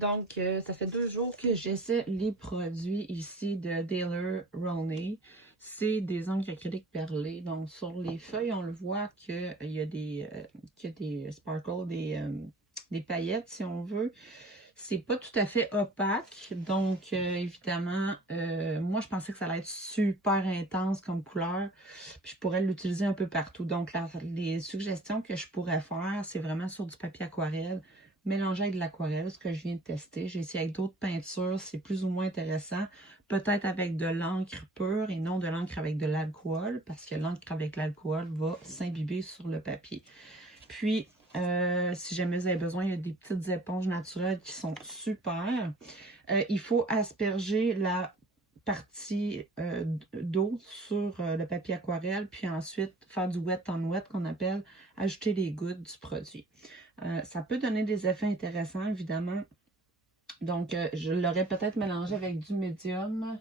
Donc, ça fait 2 jours que j'essaie les produits ici de Daler Rowney. C'est des encres acryliques perlées. Donc, sur les feuilles, on le voit qu'il y a des sparkles, des paillettes, si on veut. C'est pas tout à fait opaque. Donc, évidemment, moi, je pensais que ça allait être super intense comme couleur. Puis, je pourrais l'utiliser un peu partout. Donc, les suggestions que je pourrais faire, c'est vraiment sur du papier aquarelle, mélanger avec de l'aquarelle, ce que je viens de tester. J'ai essayé avec d'autres peintures, c'est plus ou moins intéressant. Peut-être avec de l'encre pure et non de l'encre avec de l'alcool, parce que l'encre avec l'alcool va s'imbiber sur le papier. Puis, si jamais vous avez besoin, il y a des petites éponges naturelles qui sont super. Il faut asperger la partie d'eau sur le papier aquarelle, puis ensuite faire du wet on wet qu'on appelle, ajouter les gouttes du produit. Ça peut donner des effets intéressants, évidemment. Donc, je l'aurais peut-être mélangé avec du médium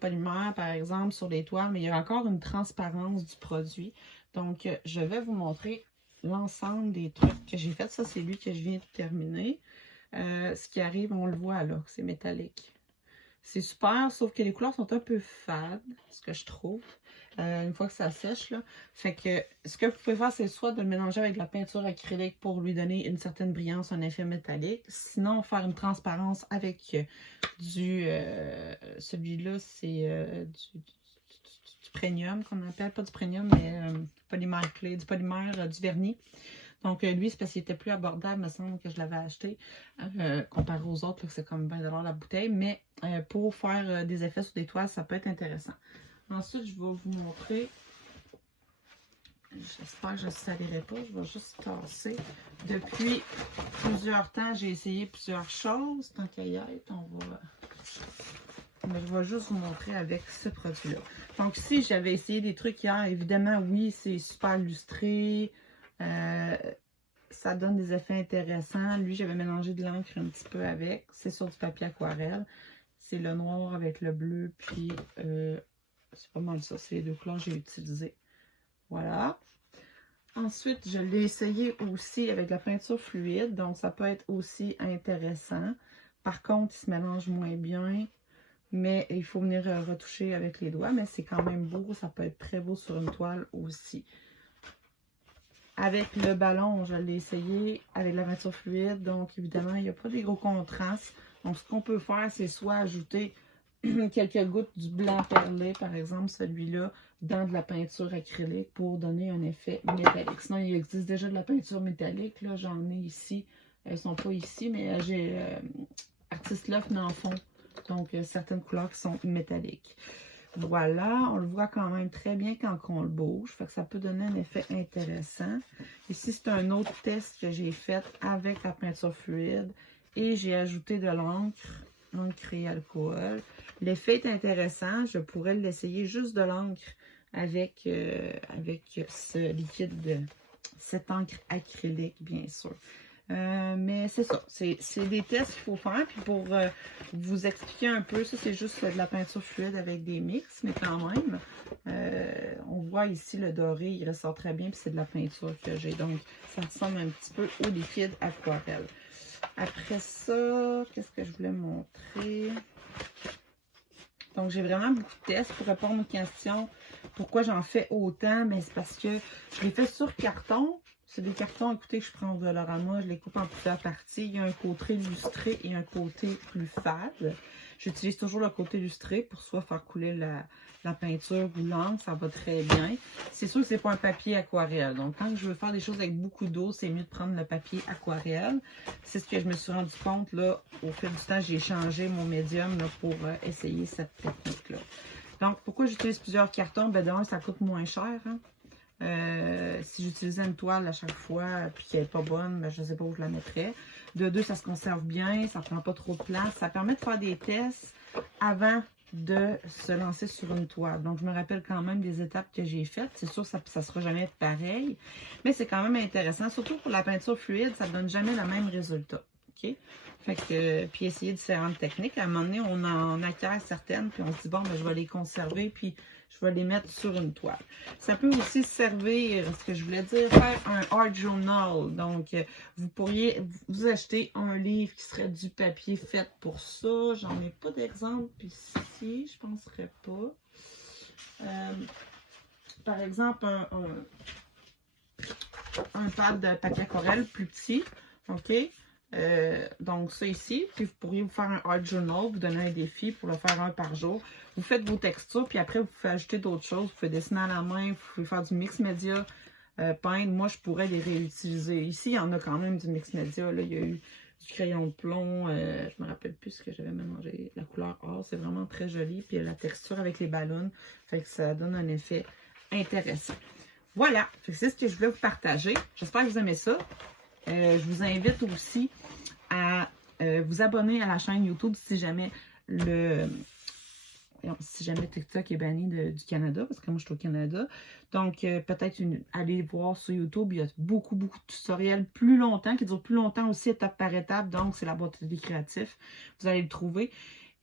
polymère, par exemple, sur les toiles, mais il y a encore une transparence du produit. Donc, je vais vous montrer l'ensemble des trucs que j'ai fait. Ça, c'est lui que je viens de terminer. Ce qui arrive, on le voit là, c'est métallique. C'est super, sauf que les couleurs sont un peu fades, ce que je trouve, une fois que ça sèche, là. Fait que ce que vous pouvez faire, c'est soit de le mélanger avec de la peinture acrylique pour lui donner une certaine brillance, un effet métallique. Sinon, faire une transparence avec celui-là, c'est du premium qu'on appelle, pas du premium, mais polymère clé, du polymère du vernis. Donc, lui, c'est parce qu'il était plus abordable, il me semble que je l'avais acheté, comparé aux autres, c'est comme 20 $ la bouteille. Mais pour faire des effets sur des toiles, ça peut être intéressant. Ensuite, je vais vous montrer, j'espère que je ne salirai pas, je vais juste tasser. Depuis plusieurs temps, j'ai essayé plusieurs choses. Tant qu'à y être, mais je vais juste vous montrer avec ce produit-là. Donc, si j'avais essayé des trucs hier, évidemment, oui, c'est super lustré. Ça donne des effets intéressants. Lui, j'avais mélangé de l'encre un petit peu avec. C'est sur du papier aquarelle. C'est le noir avec le bleu, puis c'est pas mal ça. C'est les deux couleurs que j'ai utilisées. Voilà. Ensuite, je l'ai essayé aussi avec la peinture fluide. Donc, ça peut être aussi intéressant. Par contre, il se mélange moins bien. Mais il faut venir retoucher avec les doigts. Mais c'est quand même beau. Ça peut être très beau sur une toile aussi. Avec le ballon, je l'ai essayé avec la peinture fluide. Donc, évidemment, il n'y a pas des gros contrastes. Donc, ce qu'on peut faire, c'est soit ajouter quelques gouttes du blanc perlé, par exemple, celui-là, dans de la peinture acrylique pour donner un effet métallique. Sinon, il existe déjà de la peinture métallique. Là, j'en ai ici. Elles ne sont pas ici, mais j'ai Artist Loft en fond. Donc, certaines couleurs qui sont métalliques. Voilà, on le voit quand même très bien quand on le bouge. Fait que ça peut donner un effet intéressant. Ici, c'est un autre test que j'ai fait avec la peinture fluide. Et j'ai ajouté de l'encre et alcool. L'effet est intéressant. Je pourrais l'essayer juste de l'encre avec ce liquide, cette encre acrylique, bien sûr. Mais c'est ça, c'est des tests qu'il faut faire. Puis pour vous expliquer un peu, ça c'est juste de la peinture fluide avec des mix, mais quand même, on voit ici le doré, il ressort très bien, puis c'est de la peinture que j'ai. Donc, ça ressemble un petit peu au liquide aquarelle. Après ça, qu'est-ce que je voulais montrer? Donc, j'ai vraiment beaucoup de tests pour répondre aux questions. Pourquoi j'en fais autant? Mais c'est parce que je les fais sur carton. C'est des cartons, écoutez, que je prends au Dollarama. Je les coupe en plusieurs parties. Il y a un côté illustré et un côté plus fade. J'utilise toujours le côté illustré pour soit faire couler la peinture ou l'encre. Ça va très bien. C'est sûr que c'est pas un papier aquarelle. Donc, quand je veux faire des choses avec beaucoup d'eau, c'est mieux de prendre le papier aquarelle. C'est ce que je me suis rendu compte, là, au fil du temps. J'ai changé mon médium là, pour essayer cette technique-là. Donc, pourquoi j'utilise plusieurs cartons? Ben, d'un, ça coûte moins cher, hein? Si j'utilisais une toile à chaque fois puis qu'elle n'est pas bonne, ben, je ne sais pas où je la mettrais. De deux, ça se conserve bien, ça ne prend pas trop de place. Ça permet de faire des tests avant de se lancer sur une toile. Donc, je me rappelle quand même des étapes que j'ai faites. C'est sûr que ça ne sera jamais pareil, mais c'est quand même intéressant. Surtout pour la peinture fluide, ça ne donne jamais le même résultat. OK? Fait que, puis essayer différentes techniques. À un moment donné, on en acquiert certaines, puis on se dit, bon, ben, je vais les conserver, puis je vais les mettre sur une toile. Ça peut aussi servir, ce que je voulais dire, faire un art journal. Donc, vous pourriez vous acheter un livre qui serait du papier fait pour ça. J'en ai pas d'exemple ici, je penserais pas. Par exemple, un pad de papier aquarelle plus petit, OK? Donc, ça ici, puis vous pourriez vous faire un art journal, vous donner un défi pour le faire un par jour. Vous faites vos textures, puis après, vous pouvez ajouter d'autres choses. Vous pouvez dessiner à la main, vous pouvez faire du mix média, peindre. Moi, je pourrais les réutiliser. Ici, il y en a quand même du mix média. Là. Il y a eu du crayon de plomb. Je me rappelle plus ce que j'avais mélangé. La couleur or, c'est vraiment très joli. Puis la texture avec les ballons, fait que ça donne un effet intéressant. Voilà, c'est ce que je voulais vous partager. J'espère que vous aimez ça. Je vous invite aussi à vous abonner à la chaîne YouTube si jamais TikTok est banni du Canada, parce que moi je suis au Canada. Donc peut-être aller voir sur YouTube, il y a beaucoup de tutoriels plus longtemps, qui durent plus longtemps aussi étape par étape. Donc c'est la boîte de créatif. Vous allez le trouver.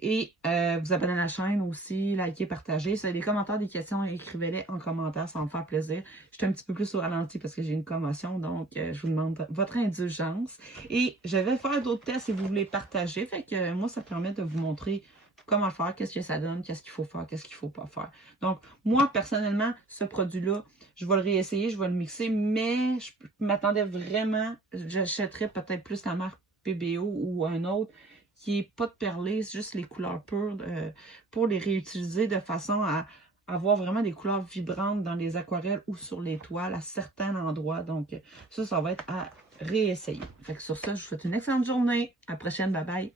Et vous abonnez à la chaîne aussi, likez, partagez. Si vous avez des commentaires, des questions, écrivez-les en commentaire, ça va me faire plaisir. Je suis un petit peu plus au ralenti parce que j'ai une commotion, donc je vous demande votre indulgence. Et je vais faire d'autres tests si vous voulez partager. Fait que moi, ça permet de vous montrer comment faire, qu'est-ce que ça donne, qu'est-ce qu'il faut faire, qu'est-ce qu'il ne faut pas faire. Donc, moi, personnellement, ce produit-là, je vais le réessayer, je vais le mixer, mais je m'attendais vraiment, j'achèterais peut-être plus la marque PBO ou un autre, qui n'est pas de perlé, c'est juste les couleurs pures pour les réutiliser de façon à avoir vraiment des couleurs vibrantes dans les aquarelles ou sur les toiles à certains endroits. Donc, ça va être à réessayer. Fait que sur ça, je vous souhaite une excellente journée. À la prochaine. Bye bye.